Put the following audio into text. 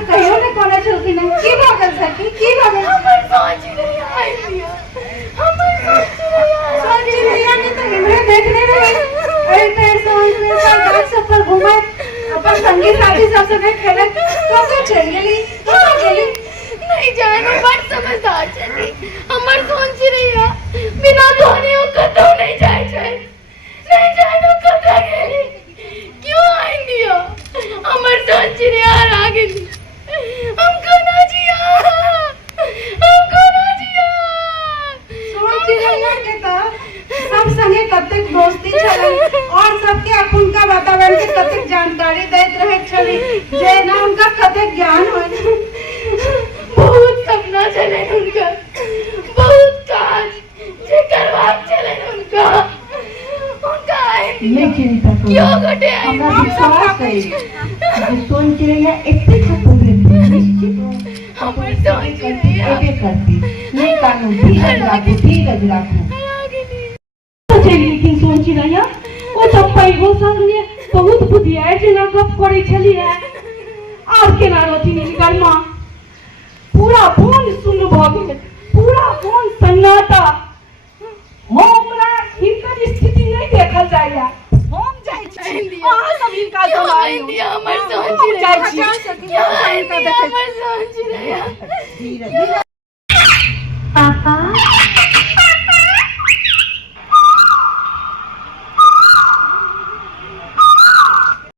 तो कहियो ने कोना छलकी नहीं की भागल सकी की भागल हमर सोच नहीं आई दिया हमर सोच नहीं ने तो इमरे देखने रहे अरे तेरे सोच में गाछ सब पर घूमे अपन संगी साथी सब संगे खेले तो चल गेली नहीं जाने बड़ समझदार चली हमर सोच रही है बिना धोने ओ कतो नहीं जाए नहीं जानो कतो गेली क्यों आई दिया हमर सोच रही यार आ गेली हमको ना जिया सोच रही के तो सब संगे कतेक दोस्ती छले और सबके अपन का वातावरण के कतेक जानकारी देत रहे छली जे ना उनका कतेक ज्ञान होय बहुत सपना चले उनका बहुत काज जे करवाक चले उनका नहीं चिंता करो क्यों घटे आई हमरा विश्वास है जे सोन चिड़ैया एते छप्पन रहती निश्चित हमर सोच रही है एते करती नहीं कानू ठीक राखू लेकिन सोन चिड़ैया ओ तो पैगो संगे बहुत बुधियार जना गप करै छली है और केना रोती निकर मां पूरा फोन सुन भ गेल पूरा फोन सन्नाटा हमरा हिनकर स्थिति नहीं देखल जाइया हम जाय छी अहाँ सब इनका आई दिया हमर सोच रही जाय छी क्यों आई दिया हमर सोच रही धीरे धीरे पापा